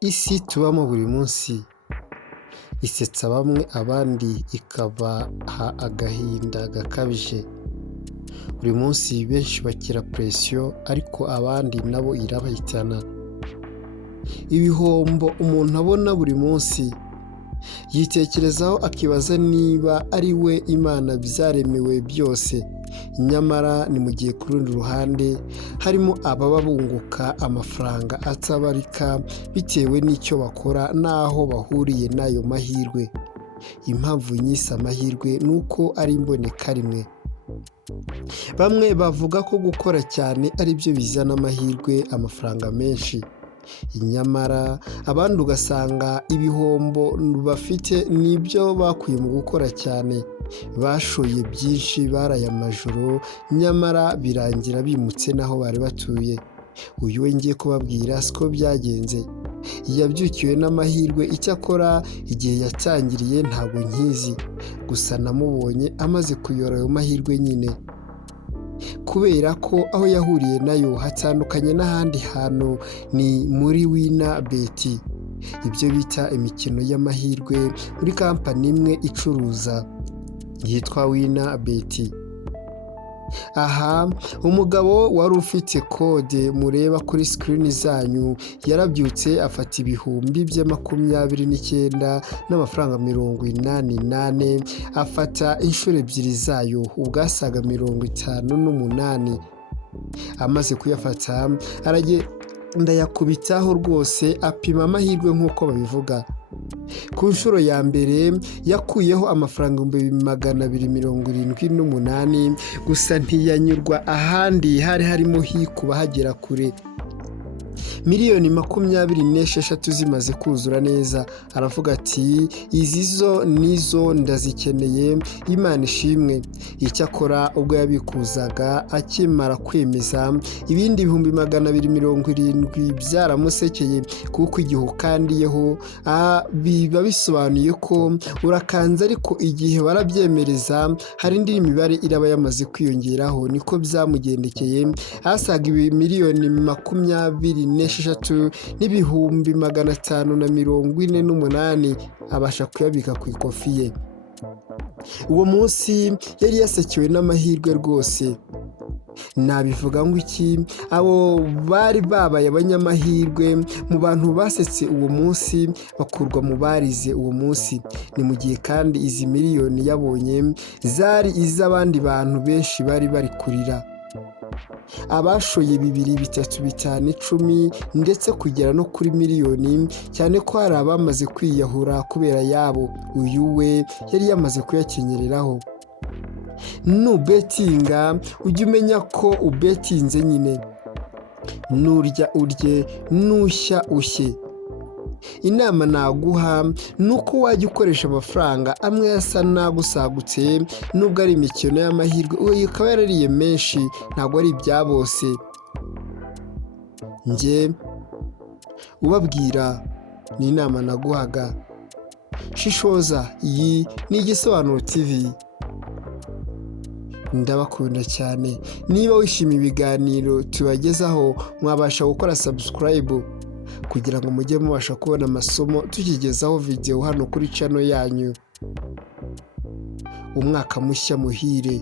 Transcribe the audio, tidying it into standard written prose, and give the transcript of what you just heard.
Isi tubamo buri munsi isetsa bamwe abandi ikabaha agahinda gakabije. Buri munsi benshi bakira presiyo ariko abandi nabo irabahitana. Ibihombo umuntu abona buri munsi yitekerezaho akibaza niba ari we Imana byaremewe byose. Nyamara ni mu gihe ku rundi ruhande harimo ababa bunguka amafaranga atabarika bitewe n'icyo bakora n'aho bahuriye n'ayo mahirwe. Impamvu nyise amahirwe ni uko ari imboneka rimwe. Bamwe bavuga ko gukora cyane ari byo bizana amahirwe, amafaranga menshi. Nyamara abandi ugasanga ibihombo bafite n'ibyo bakuye mu gukora cyane. Bashoye byinshi, baraye amajoro, nyamara birangira bimutse n'aho bari batuye. Uyu we ngiye kubabwira siko byagenze. Yabyukiwe n'amahirwe, icyakora igihe yatangiriye ntabwo nkizi, gusa namubonye amaze kuyora ayo mahirwe nyine. Kubera ko aho yahuriye nayo hatandukanye n'ahandi hantu, ni muri WinBet, ibyo bita imikino y'amahirwe, muri kampani imwe icuruza yitwa WinBet. Aha umugabo wari ufite kode mureba kuri screen zanyu yarabyutse afata ibihumbi bye 29 n'amafaranga 88, afata inshuro ebyiri zayo ubwasaga 58. Amaze kuyafata aragenda yakubitaho rwose, apima amahirwe nk'uko babivuga. Ku nshuro ya mbere yakuyeho amafaranga 278, gusa ntiyanyurwa, ahandi hari harimo hikuba hagera kure. Miliyoni 26 zimaze kuzura neza, aravuga ati izi zo nizo ndazikeneye, Imana ishimwe. Icyakora ubwo yabikuzaga akimara kwemeza, ibindi 270 byaramusekeye, kuko igihe ukandiyeho biba bisobanuye ko urakanze, ariko igihe barabyemereza hari indi mibare iraba yamaze kwiyongeraho. Niko byamugendekeye, asaga miliyoni 26 n'ibihumbi 548 abasha kuyabika ku ikofi ye. Uwo munsi yari yasekewe n'amahirwe rwose. Nabivuga ngo iki? Abo bari babaye abanyamahirwe mu bantu basetse uwo munsi bakurwa mu barize uwo munsi. Ni mu gihe kandi izi miliyoni yabonye zari iz'abandi bantu benshi bari bari kurira. Abashoye 2, 3, 5, 10 ndetse kugera no kuri miliyoni, cyane ko hari abamaze kwiyahura kubera yabo. Uyu we yari yamaze kuyakenyereraho. Nubetinga ujye umenya ko ubetinze nyine. Nurya urye, nushya ushye. Inama naguha ni uko wajya ukoresha amafaranga amwe asa n'agusagutse, nubwo ari imikino y'amahirwe. Uyu akaba yarariye menshi, ntabwo ari ibya bose. Njye ubabwira ni inama naguhaga. Shishoza. Iyi ni Igisobanuro TV. Ndabakunda cyane. Niba wishimiye ibiganiro tubagezaho, mwabasha gukora subscribe kugira ngo mujye mubasha kubona amasomo tukigezaho video hano kuri channel yanyu. Umwaka mushya muhire.